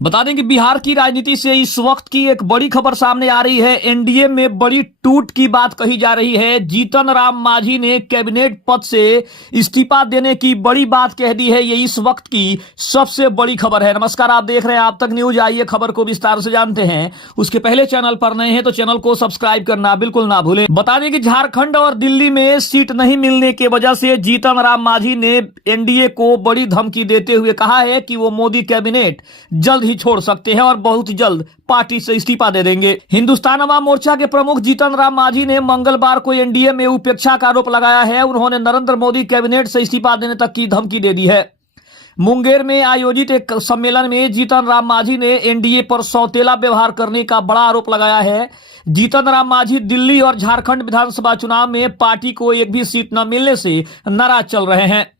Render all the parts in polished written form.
बता दें कि बिहार की राजनीति से इस वक्त की एक बड़ी खबर सामने आ रही है। एनडीए में बड़ी टूट की बात कही जा रही है। जीतन राम मांझी ने कैबिनेट पद से इस्तीफा देने की बड़ी बात कह दी है। ये इस वक्त की सबसे बड़ी खबर है। नमस्कार, आप देख रहे हैं आप तक न्यूज। आइए खबर को विस्तार से जानते हैं। उसके पहले चैनल पर नए हैं तो चैनल को सब्सक्राइब करना बिल्कुल ना भूलें। बता दें कि झारखंड और दिल्ली में सीट नहीं मिलने की वजह से जीतन राम मांझी ने एनडीए को बड़ी धमकी देते हुए कहा है कि वो मोदी कैबिनेट जल्द ही छोड़ सकते हैं और बहुत जल्द पार्टी से इस्तीफा दे देंगे। हिंदुस्तान अवाम मोर्चा के प्रमुख जीतन राम मांझी ने मंगलवार को एनडीए में उपेक्षा का आरोप लगाया है। उन्होंने नरेंद्र मोदी कैबिनेट से इस्तीफा देने तक की धमकी दे दी है। मुंगेर में आयोजित एक सम्मेलन में जीतन राम मांझी ने एनडीए पर सौतेला व्यवहार करने का बड़ा आरोप लगाया है। जीतन राम मांझी दिल्ली और झारखंड विधानसभा चुनाव में पार्टी को एक भी सीट न मिलने से नाराज चल रहे हैं।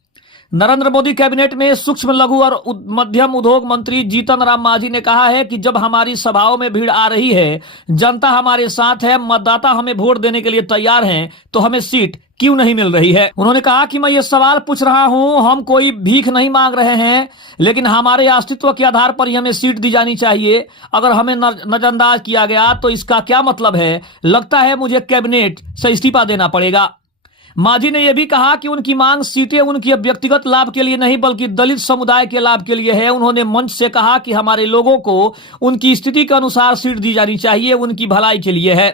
नरेंद्र मोदी कैबिनेट में सूक्ष्म लघु और मध्यम उद्योग मंत्री जीतन राम मांझी ने कहा है कि जब हमारी सभाओं में भीड़ आ रही है, जनता हमारे साथ है, मतदाता हमें वोट देने के लिए तैयार हैं, तो हमें सीट क्यों नहीं मिल रही है। उन्होंने कहा कि मैं ये सवाल पूछ रहा हूं, हम कोई भीख नहीं मांग रहे हैं, लेकिन हमारे अस्तित्व के आधार पर ही हमें सीट दी जानी चाहिए। अगर हमें नजरअंदाज किया गया तो इसका क्या मतलब है? लगता है मुझे कैबिनेट से इस्तीफा देना पड़ेगा। मांझी ने यह भी कहा कि उनकी मांग सीटें उनके व्यक्तिगत लाभ के लिए नहीं बल्कि दलित समुदाय के लाभ के लिए है। उन्होंने मंच से कहा कि हमारे लोगों को उनकी स्थिति के अनुसार सीट दी जानी चाहिए, उनकी भलाई के लिए है।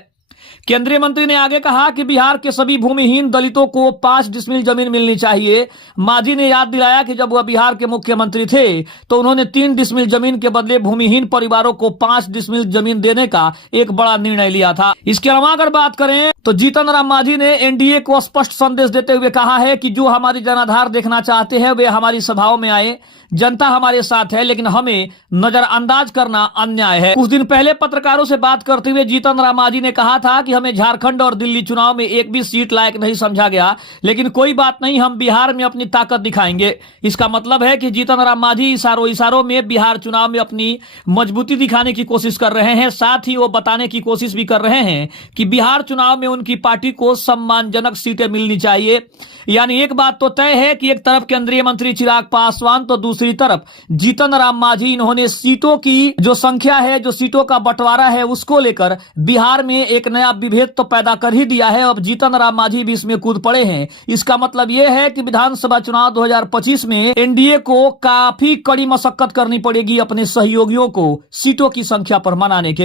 केंद्रीय मंत्री ने आगे कहा कि बिहार के सभी भूमिहीन दलितों को 5 डिसमिल जमीन मिलनी चाहिए। मांझी ने याद दिलाया कि जब वह बिहार के मुख्यमंत्री थे तो उन्होंने 3 डिसमिल जमीन के बदले भूमिहीन परिवारों को 5 डिसमिल जमीन देने का एक बड़ा निर्णय लिया था। इसके अलावा अगर बात करें तो जीतन राम मांझी ने एनडीए को स्पष्ट संदेश देते हुए कहा है कि जो हमारी जनाधार देखना चाहते हैं वे हमारी सभाओं में आए। जनता हमारे साथ है, लेकिन हमें नजरअंदाज करना अन्याय है। कुछ दिन पहले पत्रकारों से बात करते हुए जीतन राम मांझी ने कहा था कि हमें झारखंड और दिल्ली चुनाव में एक भी सीट लायक नहीं समझा गया, लेकिन कोई बात नहीं, हम बिहार में अपनी ताकत दिखाएंगे। इसका मतलब है कि जीतन राम मांझी इशारों में बिहार चुनाव में अपनी मजबूती दिखाने की कोशिश कर रहे हैं। साथ ही वो बताने की कोशिश भी कर रहे हैं कि बिहार चुनाव में उनकी पार्टी को सम्मानजनक सीटें मिलनी चाहिए। यानी एक बात तो तय है कि एक तरफ केंद्रीय मंत्री चिराग पासवान तो दूसरी तरफ जीतन राम मांझी। इन्होंने सीटों की जो संख्या है, जो सीटों का बंटवारा है, उसको लेकर बिहार में एक नया विभेद तो पैदा कर ही दिया है। अब जीतन राम मांझी भी इसमें कूद पड़े हैं। इसका मतलब यह है कि विधानसभा चुनाव 2025 में एनडीए को काफी कड़ी मशक्कत करनी पड़ेगी अपने सहयोगियों को सीटों की संख्या पर मनाने के लिए।